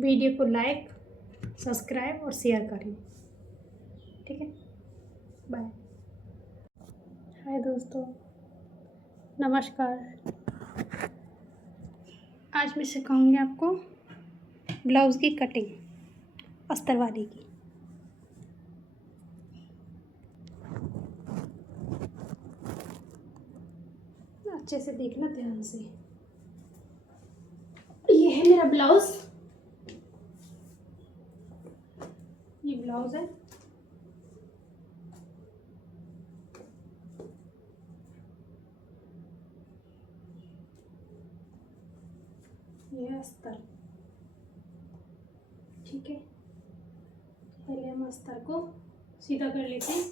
Video को like, subscribe और share करें। ठीक है, बाय। हाय दोस्तों, नमस्कार। आज मैं सिखाऊंगी आपको ब्लाउज़ की कटिंग, अस्तर वाली की। अच्छे से देखना ध्यान से। ये है मेरा ब्लाउज़, ये ब्लाउज़ है। ये है अस्तर। ठीक है, पहले हम अस्तर को सीधा कर लेते हैं।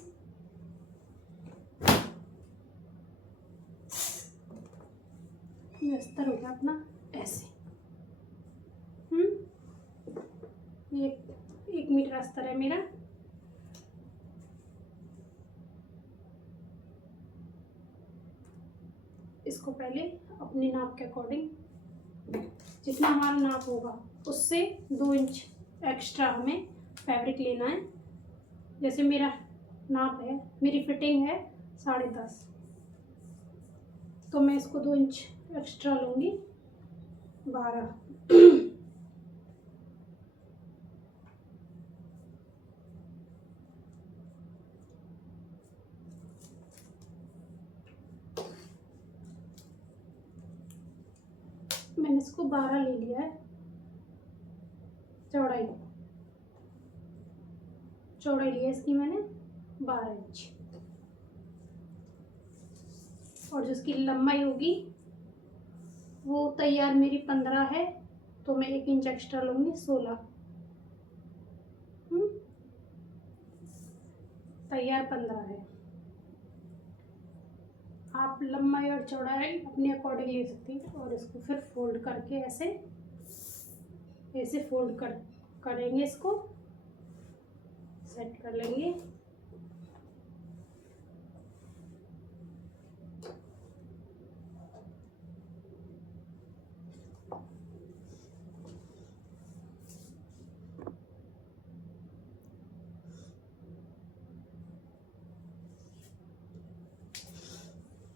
ये अस्तर हो गया अपना ऐसे। ये 1 मीटर अस्तर है मेरा। इसको पहले अपने नाप के अकॉर्डिंग, जितना हमारा नाप होगा उससे 2 इंच एक्स्ट्रा हमें फैब्रिक लेना है। जैसे मेरा नाप है, मेरी फिटिंग है 10.5, तो मैं इसको 2 इंच एक्स्ट्रा लूँगी, 12। मैंने इसको 12 ले लिया है। चौड़ाई ली है इसकी मैंने 12 इंच, और जिसकी लंबाई होगी वो तैयार मेरी 15 है, तो मैं 1 इंच एक्स्ट्रा लूँगी, 16। तैयार 15 है। आप लंबाई और चौड़ाई अपने अकॉर्डिंग ले सकती हैं। और इसको फिर फोल्ड करके ऐसे फोल्ड करेंगे, इसको सेट कर लेंगे।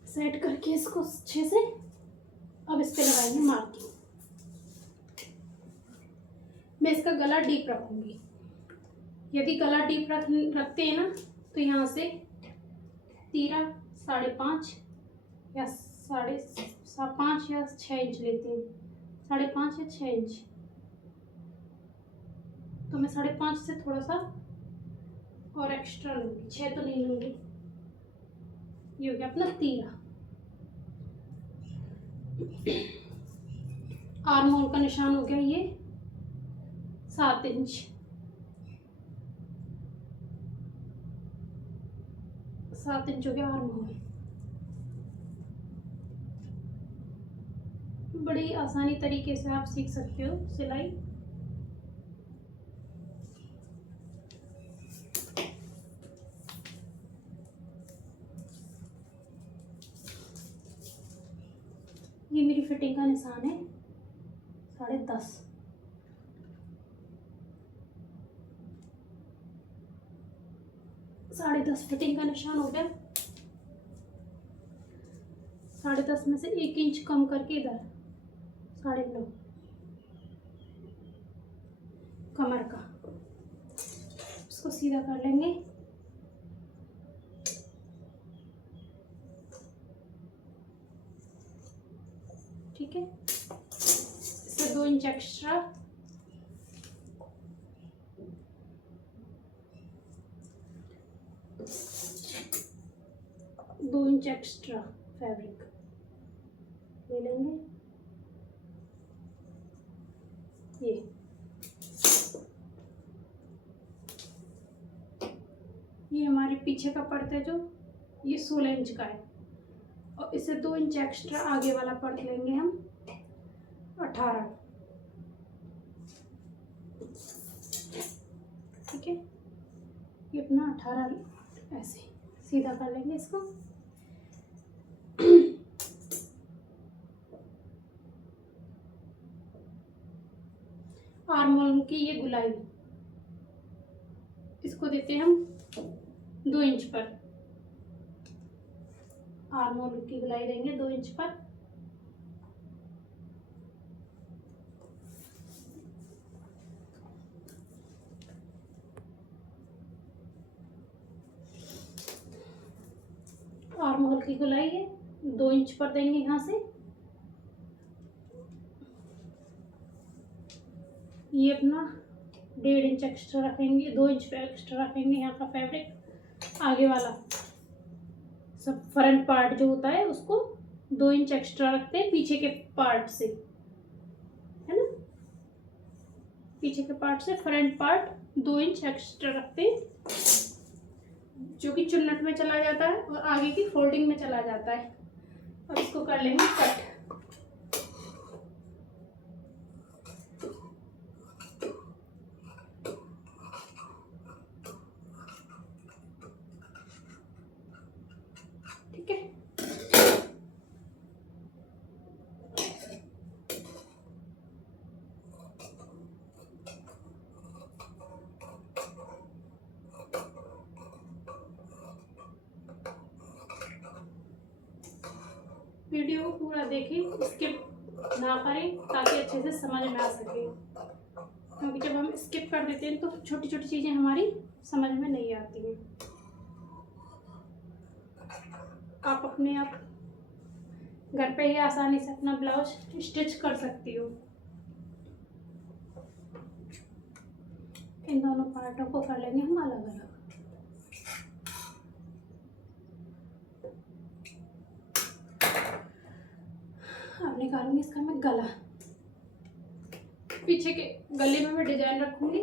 सेट करके इसको अच्छे से अब इस पे लगाएंगे मार्किंग। मैं इसका गला डीप रखूंगी। यदि गला डीप रखते हैं ना, तो यहाँ से तीरा 5.5 या 5.5 या 6 इंच लेते हैं। 5.5 या 6 इंच, तो मैं 5.5 से थोड़ा सा और एक्स्ट्रा लूँगी, 6 तो नहीं लूँगी। ये हो गया अपना तीरा। आर्म होल का निशान हो गया ये 7 इंच। 7 इंच हो गया आर्म होल। बड़ी आसानी तरीके से आप सीख सकते हो सिलाई। ये मेरी फिटिंग का निशान है 10.5। साढ़े 10 फिटिंग का निशान हो गया। 10.5 में से 1 इंच कम करके इधर 9.5 कमर का, इसको सीधा कर लेंगे। ठीक है, इससे 2 इंच एक्स्ट्रा, फैब्रिक ले लेंगे। ये हमारे पीछे का पर्ट है जो, ये 16 इंच का है, और इससे 2 इंच एक्स्ट्रा आगे वाला पर्ट लेंगे हम 18। ठीक है, ये अपना 18 ऐसे सीधा कर लेंगे इसको। आर्म होल की ये गुलाई, इसको देते हैं हम 2 इंच पर। आर्म होल की गुलाई देंगे 2 इंच पर। आर्म होल की गुलाई है 2 इंच पर देंगे यहाँ से। ये अपना 1.5 इंच एक्स्ट्रा रखेंगे, 2 इंच पे एक्स्ट्रा रखेंगे यहाँ का फैब्रिक। आगे वाला सब फ्रंट पार्ट जो होता है उसको 2 इंच एक्स्ट्रा रखते हैं पीछे के पार्ट से, है ना। पीछे के पार्ट से फ्रंट पार्ट 2 इंच एक्स्ट्रा रखते हैं, जो कि चुन्नट में चला जाता है और आगे की फोल्डिंग में चला जाता है। अब इसको कर लेंगे कट। ठीक है, वीडियो पूरा देखें, स्किप ना करें ताकि अच्छे से समझ में आ सके, क्योंकि जब हम स्किप कर देते हैं तो छोटी छोटी चीज़ें हमारी समझ में नहीं आती हैं। आप अपने आप घर पे ही आसानी से अपना ब्लाउज स्टिच कर सकती हो। इन दोनों पार्टों को कर लेंगे हम अलग अलग। अब निकालूंगी इसका मैं गला। पीछे के गले में मैं डिजाइन रखूंगी,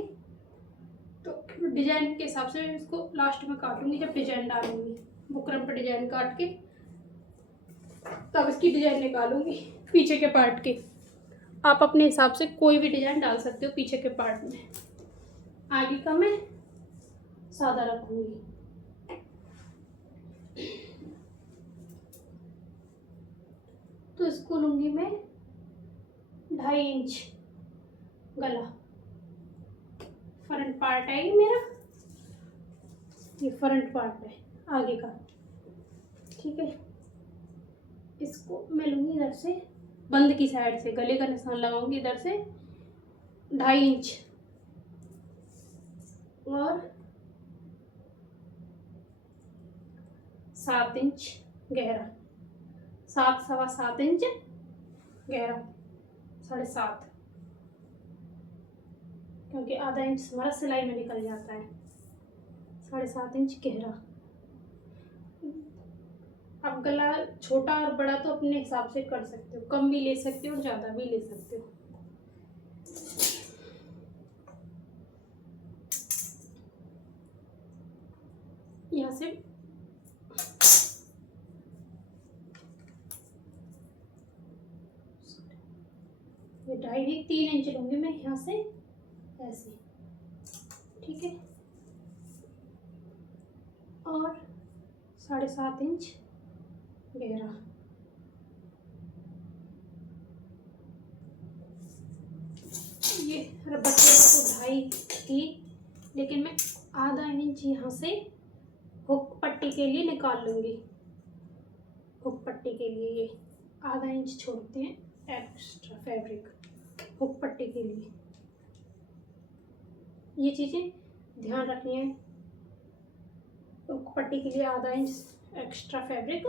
तो डिजाइन के हिसाब से इसको लास्ट में काटूंगी जब डिजाइन डालूंगी। बुकरम पे डिजाइन काट के तब इसकी डिजाइन निकालूंगी पीछे के पार्ट के। आप अपने हिसाब से कोई भी डिजाइन डाल सकते हो पीछे के पार्ट में। आगे का मैं सादा रखूंगी। तो इसको लूंगी मैं 2.5 इंच गला। फ्रंट पार्ट है ये मेरा, ये फ्रंट पार्ट है आगे का। ठीक है, इसको मैं लूंगी इधर से बंद की साइड से, गले का निशान लगाऊंगी इधर से 2.5 इंच और 7 इंच गहरा, 7 सवा 7 इंच गहरा, 7.5, क्योंकि आधा इंच हमारा सिलाई में निकल जाता है। 7.5 इंच गहरा। आप गला छोटा और बड़ा तो अपने हिसाब से कर सकते हो, कम भी ले सकते हो, ज़्यादा भी ले सकते हो। यहाँ से ये 2.5-3 इंच लूंगी मैं यहाँ से ऐसे। ठीक है, और 7.5 इंच गहरा। ये बच्चे को 2.5 थी, लेकिन मैं आधा इंच यहाँ से हुक पट्टी के लिए निकाल लूंगी। हुक पट्टी के लिए ये आधा इंच छोड़ते हैं एक्स्ट्रा फैब्रिक हुक पट्टी के लिए। ये चीज़ें ध्यान रखनी है। हुक पट्टी के लिए आधा इंच एक्स्ट्रा फैब्रिक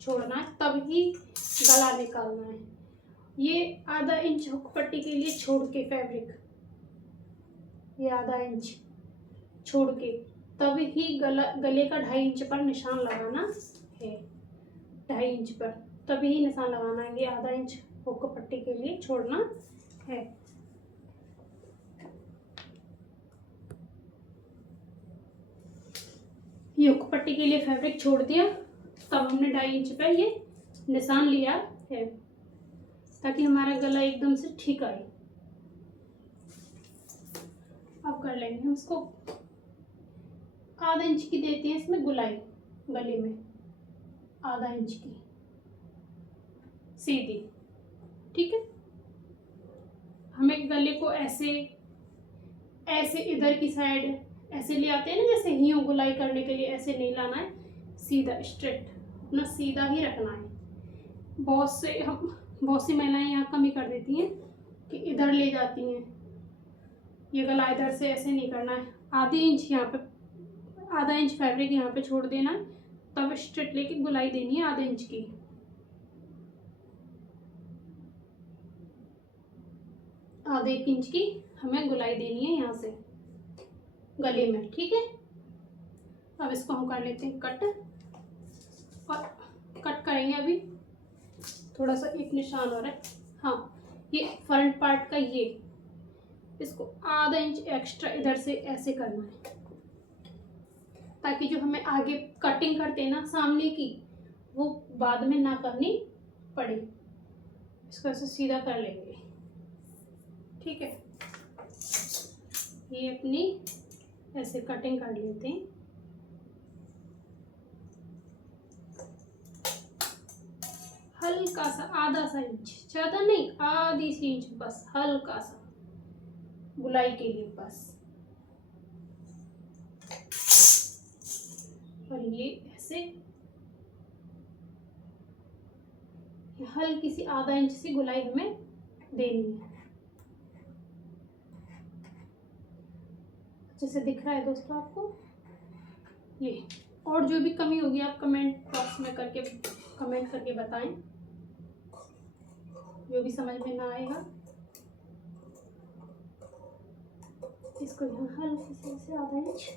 छोड़ना है, तब ही गला निकालना है। ये आधा इंच हुक पट्टी के लिए छोड़ के फैब्रिक, ये आधा इंच छोड़ के तब ही गले का 2.5 इंच पर निशान लगाना है। 2.5 इंच पर तभी ही निशान लगाना है। ये आधा इंच हुक पट्टी के लिए छोड़ना है। ये हुक पट्टी के लिए फैब्रिक छोड़ दिया, तब हमने 2.5 इंच पे ये निशान लिया है, ताकि हमारा गला एकदम से ठीक आए। अब कर लेंगे हम इसको आधा इंच की देते हैं इसमें गुलाई, गले में आधा इंच की सीधी। ठीक है, हमें गले को ऐसे ऐसे इधर की साइड ऐसे ले आते हैं ना, जैसे हीओ गुलाई करने के लिए, ऐसे नहीं लाना है, सीधा स्ट्रेट अपना सीधा ही रखना है। बहुत सी महिलाएं यहाँ कमी कर देती हैं कि इधर ले जाती हैं, ये गला इधर से ऐसे नहीं करना है। आधी इंच यहाँ पे, आधा इंच फैब्रिक यहाँ पे छोड़ देना है, तब स्ट्रेट लेके गुलाई देनी है आधे इंच की। आधे एक इंच की हमें गुलाई देनी है यहाँ से गले में, ठीक है। अब इसको हम कर लेते हैं कट, और कट करेंगे अभी। थोड़ा सा एक निशान हो रहा है, हाँ ये फ्रंट पार्ट का, ये इसको आधा इंच एक्स्ट्रा इधर से ऐसे करना है, ताकि जो हमें आगे कटिंग करते हैं ना सामने की, वो बाद में ना करनी पड़े। इसको ऐसे सीधा कर लेंगे, ठीक है। ये अपनी ऐसे कटिंग कर लेते हैं। हल्का सा आधा सा इंच, ज़्यादा नहीं, आधी सी इंच बस, हल्का सा गुलाई के लिए बस। और ये ऐसे हल्की सी आधा इंच सी गुलाई हमें देनी है। अच्छे से दिख रहा है दोस्तों आपको ये? और जो भी कमी होगी आप कमेंट बॉक्स में कमेंट करके बताएं, जो भी समझ में ना आएगा। इसको यहाँ हल्की से आधा इंच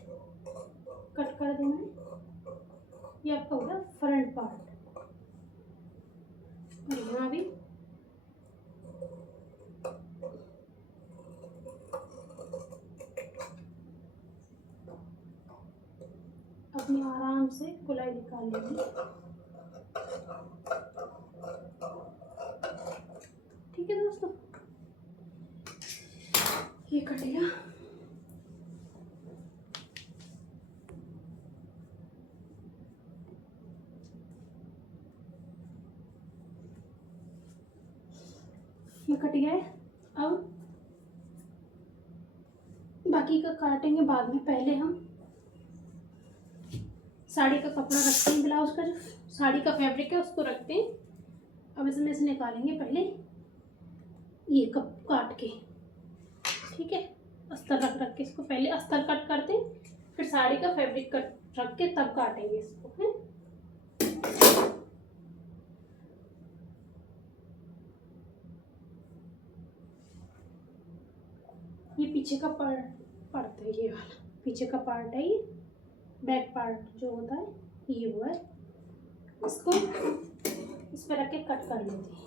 कट कर देना है। ये आपका होगा फ्रंट पार्ट। और यहाँ भी अपनी आराम से गुलाई निकाल लेंगे, ठीक है दोस्तों। ये कटेगा, ये कट गया है। अब बाकी का काटेंगे बाद में, पहले हम साड़ी का कपड़ा रखते हैं, ब्लाउज का जो साड़ी का फैब्रिक है उसको रखते हैं। अब इसमें से निकालेंगे पहले ये कप काट के, ठीक है। अस्तर रख के इसको पहले अस्तर कट करते हैं, फिर साड़ी का फैब्रिक कट रख के तब काटेंगे इसको, है। ये पीछे का पार्ट है, ये वाला पीछे का पार्ट है, ये बैक पार्ट जो होता है ये वो है। इसको इस पर रख के कट कर लेते हैं।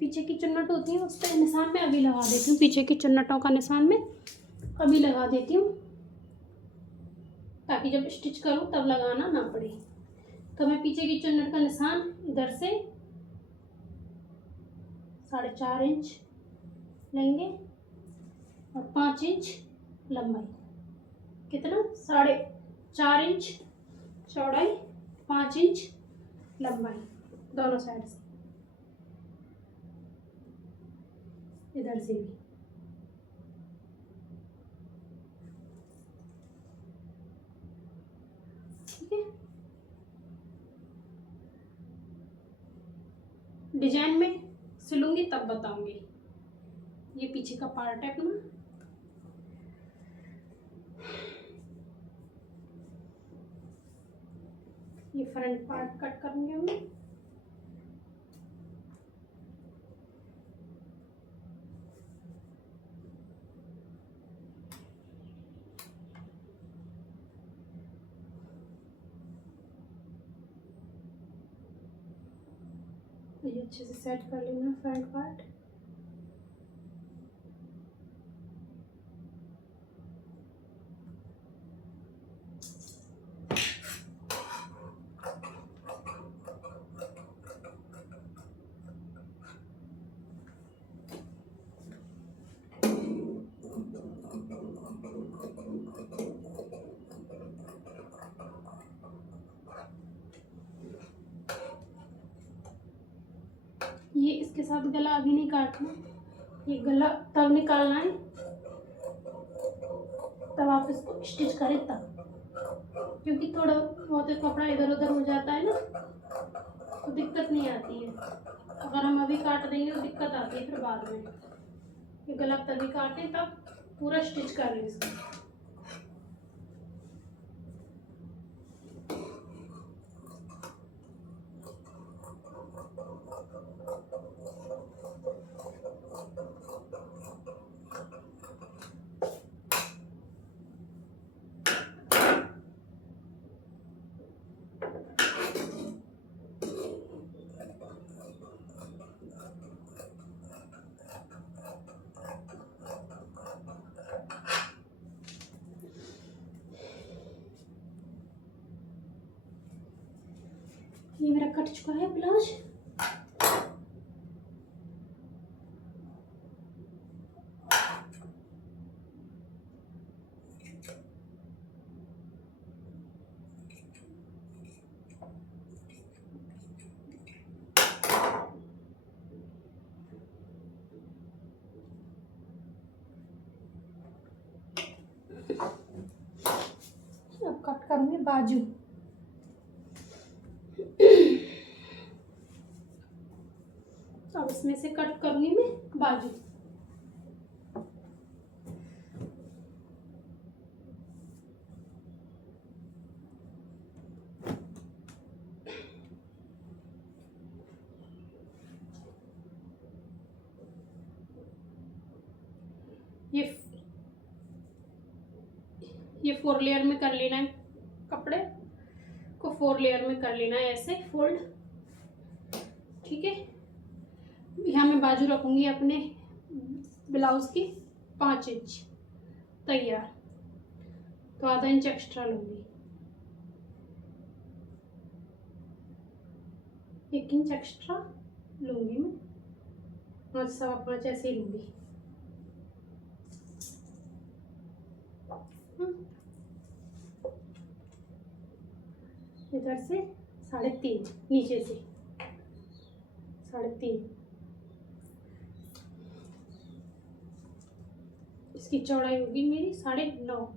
पीछे की चुन्नट होती है उस पर निशान में अभी लगा देती हूँ, पीछे की चुन्नटों का निशान में अभी लगा देती हूँ, ताकि जब स्टिच करूँ तब लगाना ना पड़े। तो मैं पीछे की चुन्नट का निशान इधर से 4.5 इंच लेंगे और 5 इंच लंबाई, कितना 4.5 इंच चौड़ाई, 5 इंच लंबाई दोनों साइड से, इधर से भी। ठीक है, डिजाइन में सिलूंगी तब बताऊंगी। ये पीछे का पार्ट है अपना, ये फ्रंट पार्ट कट करूंगी हम। ये अच्छे से सेट कर लेना फ्रंट पार्ट। ये इसके साथ गला अभी नहीं काटना, ये गला तब निकालना है तब आप इसको स्टिच करें तब, क्योंकि थोड़ा बहुत कपड़ा इधर उधर हो जाता है ना तो दिक्कत नहीं आती है। अगर हम अभी काट देंगे तो दिक्कत आती है फिर बाद में। ये गला तभी काटें तब पूरा स्टिच कर लें इसका। ये मेरा कट चुका है ब्लाउज। अब कट करूंगी बाजू। अब इसमें से कट करूंगी मैं बाजू। ये 4 लेयर में कर लेना है, कपड़े को 4 लेयर में कर लेना है ऐसे फोल्ड। ठीक है, यहाँ मैं बाजू रखूंगी अपने ब्लाउज की 5 इंच तैयार, तो आधा इंच एक्स्ट्रा लूंगी, 1 इंच एक्स्ट्रा लूंगी मैं, 5.25 ऐसे ही लूंगी। इधर से 3.5 नीचे से 3.5। इसकी चौड़ाई होगी मेरी 9.5।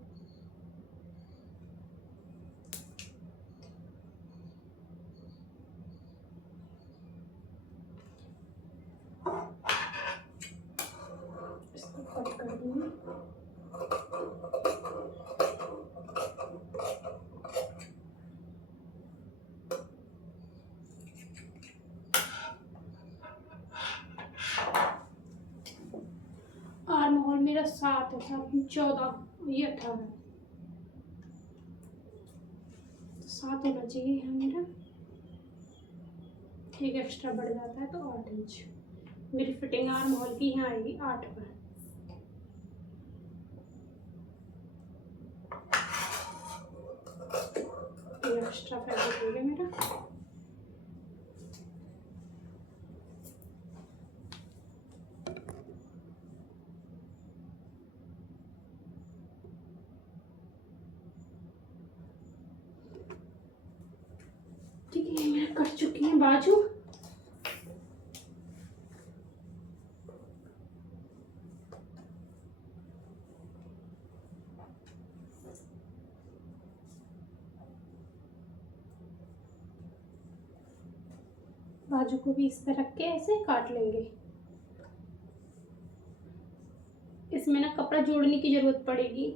इसको कट कर दूंगी। आर्म होल मेरा 7 है, 14, ये 18, 7 होना चाहिए है मेरा। एक एक्स्ट्रा बढ़ जाता है तो 8 इंच मेरी फिटिंग आर्म होल की यहाँ आएगी 8 पर। ये एक्स्ट्रा फैब्रिक हो गया मेरा। ठीक है, मेरा कट चुकी है बाजू। बाजू को भी इस पर रख के ऐसे काट लेंगे। इसमें ना कपड़ा जोड़ने की जरूरत पड़ेगी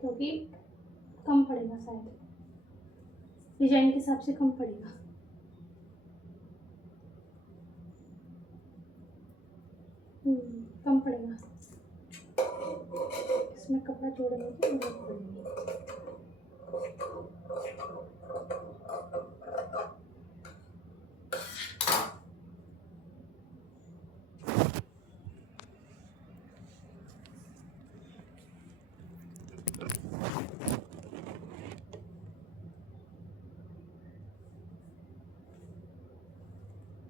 क्योंकि कम पड़ेगा, शायद डिजाइन के हिसाब से कम पड़ेगा। कम पड़ेगा, इसमें कपड़ा जोड़ने की जरूरत पड़ेगी।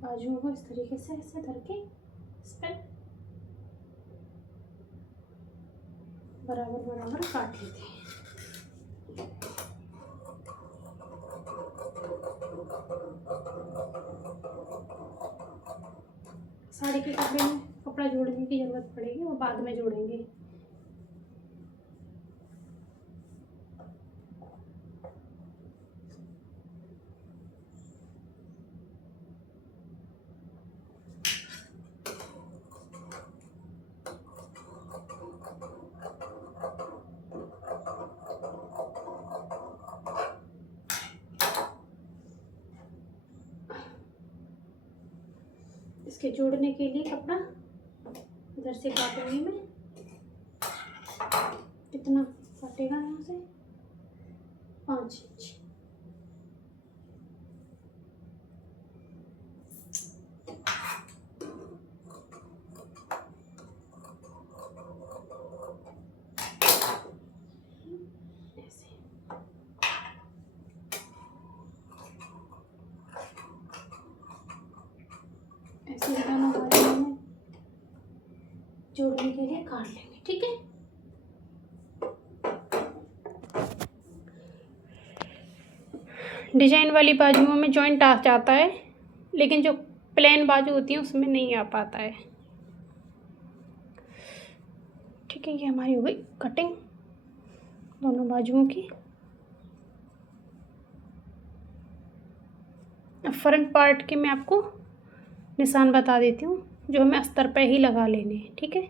बाजुओं को इस तरीके से ऐसे धर के इस पर बराबर बराबर काट लेते हैं। साड़ी के कपड़े में कपड़ा जोड़ने की ज़रूरत पड़ेगी, वो बाद में जोड़ेंगे। इसके जोड़ने के लिए कपड़ा इधर से काटूंगी मैं। कितना काटेगा? यहाँ से 5 इंच। ऐसे दोनों बाजुओं में जोड़ने के लिए काट लेंगे, ठीक है। डिजाइन वाली बाजुओं में जॉइंट आ जाता है, लेकिन जो प्लेन बाजू होती है उसमें नहीं आ पाता है, ठीक है। ये हमारी हो गई कटिंग दोनों बाजुओं की। अब फ्रंट पार्ट के मैं आपको निशान बता देती हूँ, जो हमें अस्तर पे ही लगा लेने हैं, ठीक है।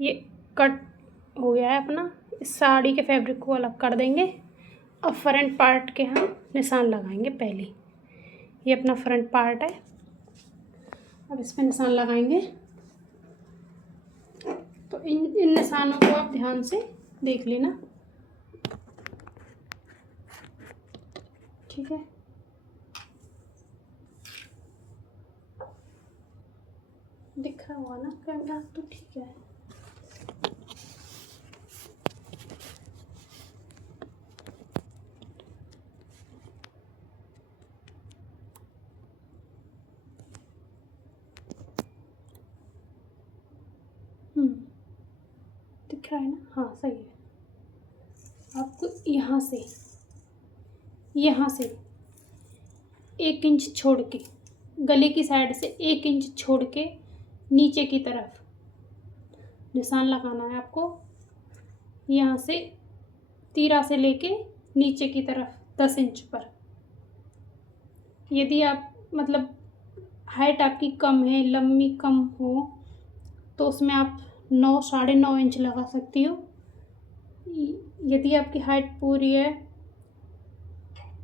ये कट हो गया है अपना। इस साड़ी के फैब्रिक को अलग कर देंगे। अब फ्रंट पार्ट के हम निशान लगाएंगे पहले। ये अपना फ्रंट पार्ट है, अब इस पर निशान लगाएंगे। तो इन निशानों को आप ध्यान से देख लेना, ठीक है। दिख रहा हुआ ना कैमरा? तो ठीक है। दिख रहा है ना? हाँ सही है। आपको यहाँ से 1 इंच छोड़ के, गले की साइड से 1 इंच छोड़ के नीचे की तरफ निशान लगाना है आपको। यहाँ से तीरा से लेके नीचे की तरफ 10 इंच पर। यदि आप मतलब हाइट आपकी कम है, लंबी कम हो, तो उसमें आप 9 साढ़े 9 इंच लगा सकती हो। यदि आपकी हाइट पूरी है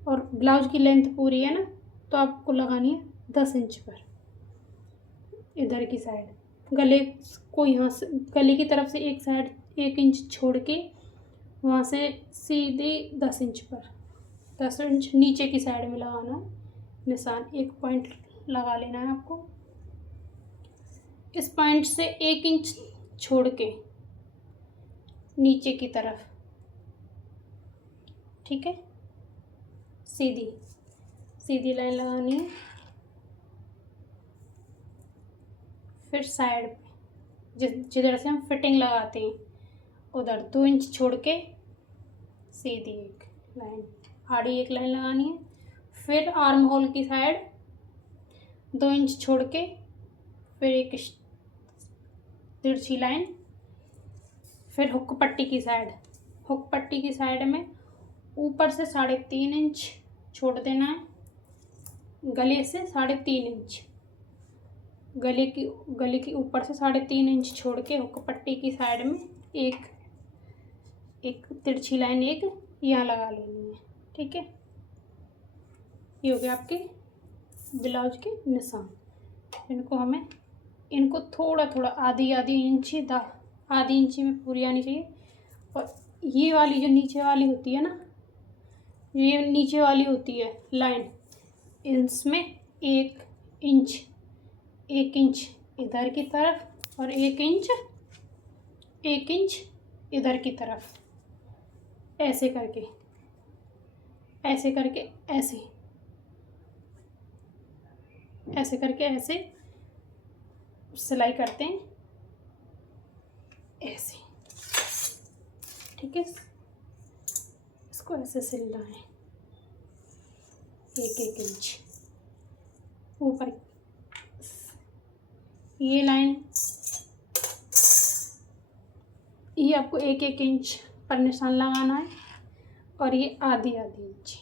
और ब्लाउज की लेंथ पूरी है ना, तो आपको लगानी है 10 इंच पर। इधर की साइड गले को, यहाँ से गले की तरफ से एक साइड 1 इंच छोड़ के वहाँ से सीधे 10 इंच पर, 10 इंच नीचे की साइड में लगाना है निशान। एक पॉइंट लगा लेना है आपको। इस पॉइंट से 1 इंच छोड़ के नीचे की तरफ, ठीक है। सीधी लाइन लगानी है। फिर साइड पे जिधर से हम फिटिंग लगाते हैं उधर 2 इंच छोड़ के सीधी एक लाइन, आड़ी एक लाइन लगानी है। फिर आर्म होल की साइड 2 इंच छोड़ के फिर एक तिरछी लाइन। फिर हुक पट्टी की साइड में ऊपर से 3.5 इंच छोड़ देना है, गले से 3.5 इंच, गले की ऊपर से 3.5 इंच छोड़ के हुक पट्टी की साइड में एक तिरछी लाइन एक यहाँ लगा लेनी है, ठीक है। ये हो गया आपके ब्लाउज के निशान। इनको थोड़ा थोड़ा आधी इंची में पूरी आनी चाहिए। और ये वाली जो नीचे वाली होती है ना, ये नीचे वाली होती है लाइन, इसमें 1 इंच इधर की तरफ और 1 इंच इधर की तरफ, ऐसे करके ऐसे ऐसे करके ऐसे सिलाई करते हैं, ऐसे, ठीक है। इसको ऐसे सिलना है 1-1 इंच ऊपर। ये लाइन, ये आपको 1-1 इंच पर निशान लगाना है, और ये आधी इंची,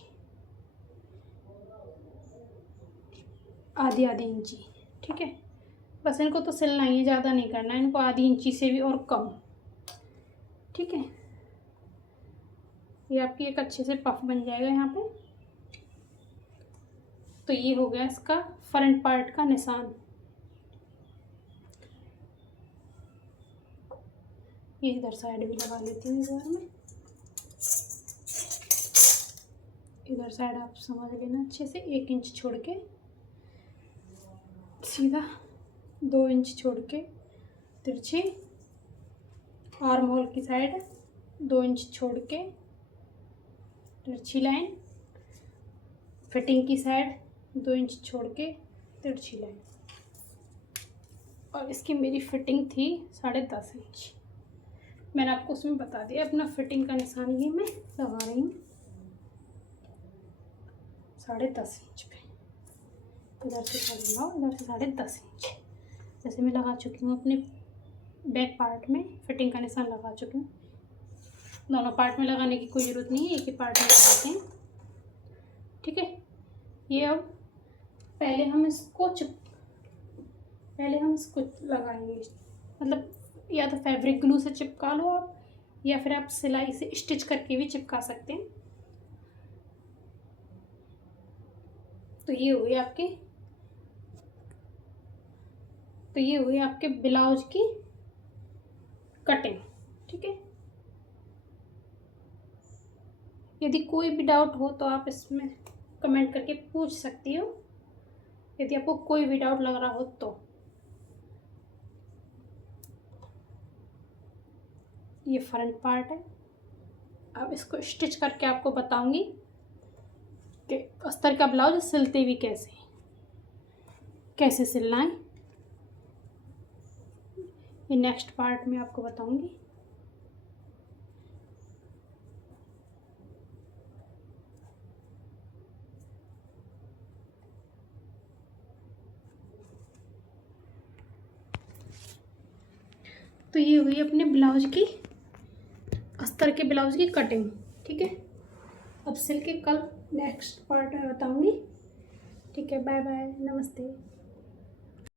आधी इंची, ठीक है। बस इनको तो सिलना ही है, ज़्यादा नहीं करना है इनको, आधी इंची से भी और कम, ठीक है। ये आपकी एक अच्छे से पफ बन जाएगा यहाँ पे। तो ये हो गया इसका फ्रंट पार्ट का निशान। ये इधर साइड भी लगा लेती हूँ इधर में, इधर साइड आप समझ लेना अच्छे से। 1 इंच छोड़ के सीधा, 2 इंच छोड़ के तिरछी, आर्म होल की साइड 2 इंच छोड़ के तिरछी लाइन, फिटिंग की साइड 2 इंच छोड़ के तिरछी लाइन। और इसकी मेरी फिटिंग थी 10.5 इंच। मैंने आपको उसमें बता दिया, अपना फिटिंग का निशान ये मैं लगा रही हूँ 10.5 इंच पे। इधर से लगाओ, इधर से 10.5 इंच जैसे मैं लगा चुकी हूँ। अपने बैक पार्ट में फिटिंग का निशान लगा चुकी हूँ। दोनों पार्ट में लगाने की कोई ज़रूरत नहीं है, एक ही पार्ट में लगाते हैं, ठीक है। ये अब पहले हम इसको लगाएंगे, मतलब या तो फैब्रिक ग्लू से चिपका लो आप, या फिर आप सिलाई से स्टिच करके भी चिपका सकते हैं। तो ये हुई आपके ब्लाउज की कटिंग, ठीक है। यदि कोई भी डाउट हो तो आप इसमें कमेंट करके पूछ सकती हो, यदि आपको कोई भी डाउट लग रहा हो तो। ये फ्रंट पार्ट है। अब इसको स्टिच करके आपको बताऊंगी कि अस्तर का ब्लाउज सिलते भी कैसे सिलना है। ये नेक्स्ट पार्ट में आपको बताऊंगी। तो ये हुई अपने ब्लाउज की, अस्तर के ब्लाउज की कटिंग, ठीक है। अब सिल के कल नेक्स्ट पार्ट में बताऊंगी, ठीक है। बाय बाय, नमस्ते।